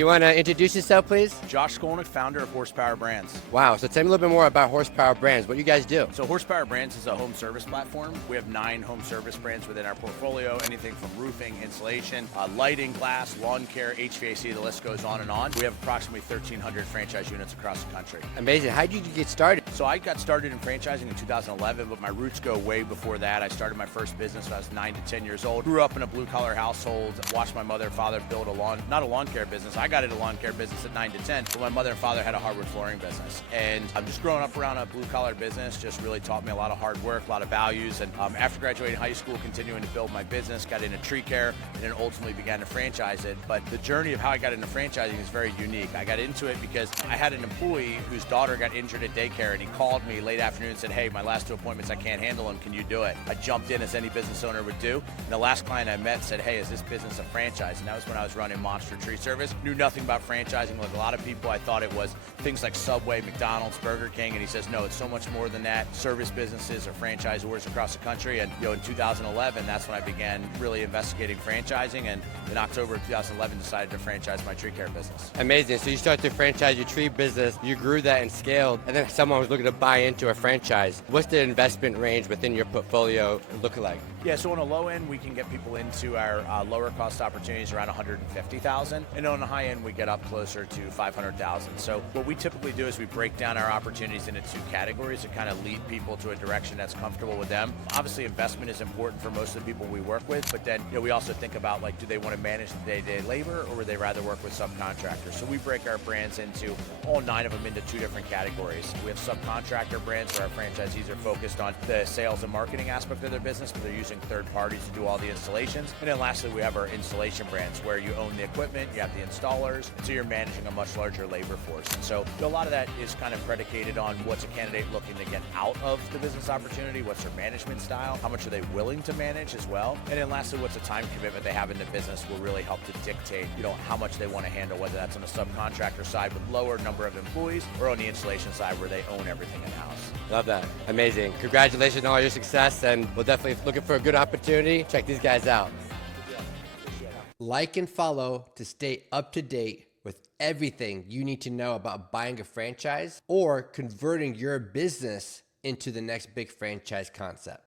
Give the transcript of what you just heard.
You want to introduce yourself, please? Josh Skolnick, founder of Horsepower Brands. Wow, so tell me a little bit more about Horsepower Brands. What do you guys do? So Horsepower Brands is a home service platform. We have 9 home service brands within our portfolio, anything from roofing, insulation, lighting, glass, lawn care, HVAC, the list goes on and on. We have approximately 1,300 franchise units across the country. Amazing. How did you get started? So I got started in franchising in 2011, but my roots go way before that. I started my first business when I was 9 to 10 years old. Grew up in a blue-collar household, watched my mother and father build not a lawn care business. I got into lawn care business at 9 to 10, but my mother and father had a hardwood flooring business. And I'm just growing up around a blue-collar business, just really taught me a lot of hard work, a lot of values. And after graduating high school, continuing to build my business, got into tree care, and then ultimately began to franchise it. But the journey of how I got into franchising is very unique. I got into it because I had an employee whose daughter got injured at daycare, and he called me late afternoon and said, "Hey, my last 2 appointments, I can't handle them. Can you do it?" I jumped in as any business owner would do. And the last client I met said, "Hey, is this business a franchise?" And that was when I was running Monster Tree Service. Knew nothing about franchising. Like a lot of people, I thought it was things like Subway, McDonald's, Burger King, and he says, no, it's so much more than that. Service businesses or franchisors across the country. And in 2011, that's when I began really investigating franchising, and in October of 2011 decided to franchise my tree care business. Amazing. So you started to franchise your tree business, you grew that and scaled, and then someone was looking to buy into a franchise. What's the investment range within your portfolio look like? Yeah, so on a low end, we can get people into our lower cost opportunities around $150,000, and on the high end, we get up closer to $500,000. So what we typically do is we break down our opportunities into 2 categories to kind of lead people to a direction that's comfortable with them. Obviously, investment is important for most of the people we work with, but then we also think about, like, do they want to manage the day-to-day labor, or would they rather work with subcontractors? So we break our brands into all 9 of them into 2 different categories. We have subcontractor brands where our franchisees are focused on the sales and marketing aspect of their business, but they're using third parties to do all the installations. And then lastly, we have our installation brands where you own the equipment, you have the installers, so you're managing a much larger labor force. And so a lot of that is kind of predicated on what's a candidate looking to get out of the business opportunity, what's their management style, how much are they willing to manage as well, and then lastly, what's the time commitment they have in the business will really help to dictate, how much they want to handle, whether that's on the subcontractor side with lower number of employees or on the installation side where they own everything in-house. Love that. Amazing. Congratulations on all your success, and we're definitely looking for a good opportunity. Check these guys out. Like and follow to stay up to date with everything you need to know about buying a franchise or converting your business into the next big franchise concept.